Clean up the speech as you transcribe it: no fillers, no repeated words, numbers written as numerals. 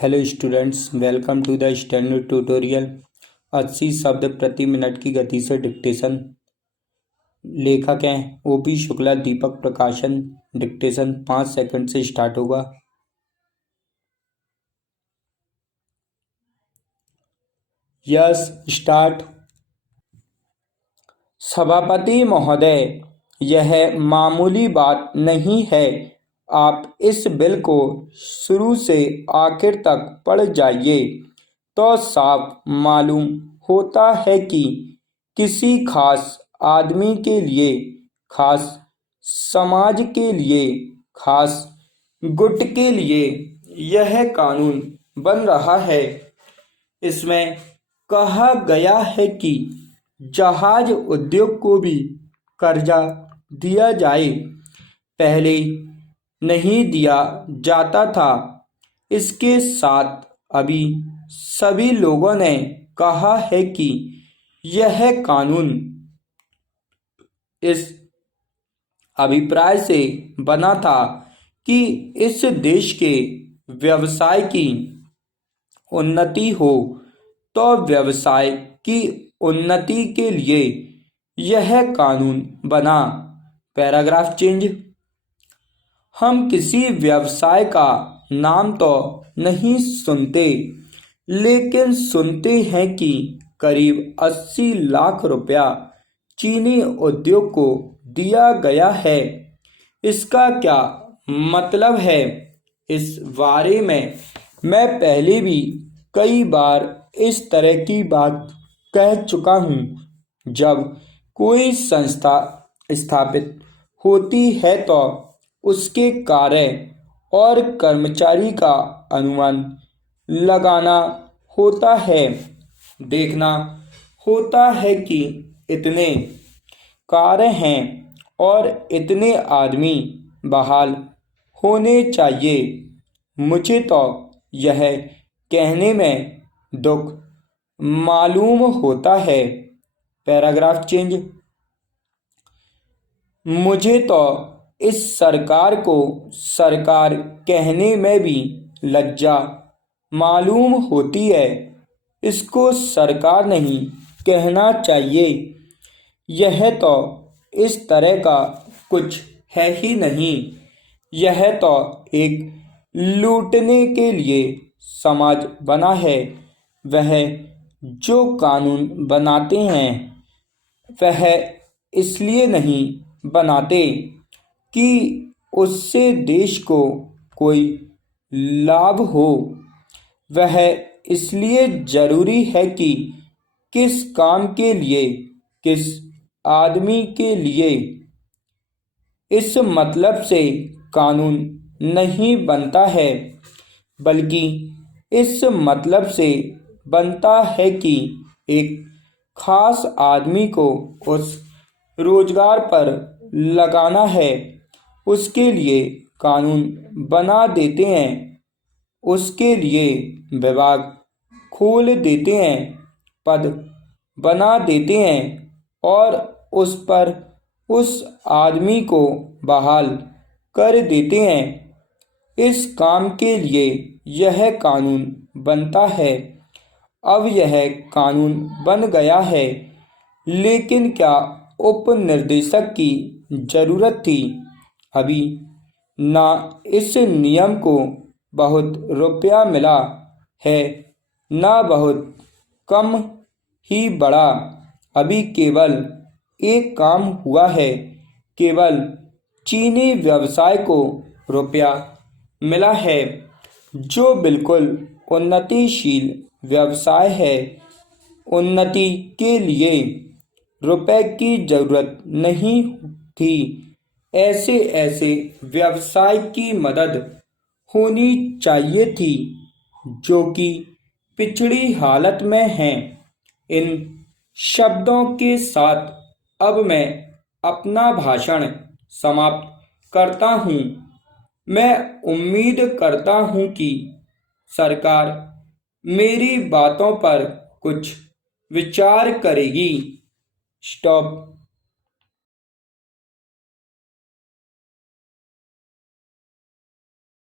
Hello students, welcome to the standard tutorial. 80 शब्द प्रति minute की गति से डिक्टेशन। लेखक हैं ओपी शुक्ला, दीपक प्रकाशन। डिक्टेशन 5 सेकंड से स्टार्ट होगा। Yes, start. सभापति महोदय, यह मामूली बात नहीं है। आप इस बिल को शुरू से आखिर तक पढ़ जाइए तो साफ मालूम होता है कि किसी खास आदमी के लिए, खास समाज के लिए, खास गुट के लिए यह कानून बन रहा है। इसमें कहा गया है कि जहाज उद्योग को भी कर्जा दिया जाए। पहले नहीं दिया जाता था। इसके साथ अभी सभी लोगों ने कहा है कि यह कानून इस अभिप्राय से बना था कि इस देश के व्यवसाय की उन्नति हो, तो व्यवसाय की उन्नति के लिए यह कानून बना। Paragraph change. हम किसी व्यवसाय का नाम तो नहीं सुनते, लेकिन सुनते हैं कि करीब 80 लाख रुपया चीनी उद्योग को दिया गया है। इसका क्या मतलब है? इस बारे में मैं पहले भी कई बार इस तरह की बात कह चुका हूँ। जब कोई संस्था स्थापित होती है तो उसके कार्य और कर्मचारी का अनुमान लगाना होता है। देखना होता है कि इतने कार्य हैं और इतने आदमी बहाल होने चाहिए। मुझे तो यह कहने में दुख मालूम होता है। Paragraph change. मुझे तो इस सरकार को सरकार कहने में भी लज्जा मालूम होती है। इसको सरकार नहीं कहना चाहिए। यह तो इस तरह का कुछ है ही नहीं। यह तो एक लूटने के लिए समाज बना है। वह जो कानून बनाते हैं वह इसलिए नहीं बनाते कि उससे देश को कोई लाभ हो। वह इसलिए जरूरी है कि किस काम के लिए, किस आदमी के लिए। इस मतलब से कानून नहीं बनता है, बल्कि इस मतलब से बनता है कि एक खास आदमी को उस रोजगार पर लगाना है। उसके लिए कानून बना देते हैं, उसके लिए विभाग खोल देते हैं, पद बना देते हैं और उस पर उस आदमी को बहाल कर देते हैं। इस काम के लिए यह कानून बनता है। अब यह कानून बन गया है, लेकिन क्या उपनिर्देशक की जरूरत थी? अभी ना इस नियम को बहुत रुपया मिला है, ना बहुत कम ही बढ़ा। अभी केवल एक काम हुआ है। केवल चीनी व्यवसाय को रुपया मिला है, जो बिल्कुल उन्नतिशील व्यवसाय है। उन्नति के लिए रुपए की जरूरत नहीं थी। ऐसे ऐसे व्यवसाय की मदद होनी चाहिए थी जो कि पिछड़ी हालत में हैं। इन शब्दों के साथ अब मैं अपना भाषण समाप्त करता हूँ। मैं उम्मीद करता हूँ कि सरकार मेरी बातों पर कुछ विचार करेगी। स्टॉप।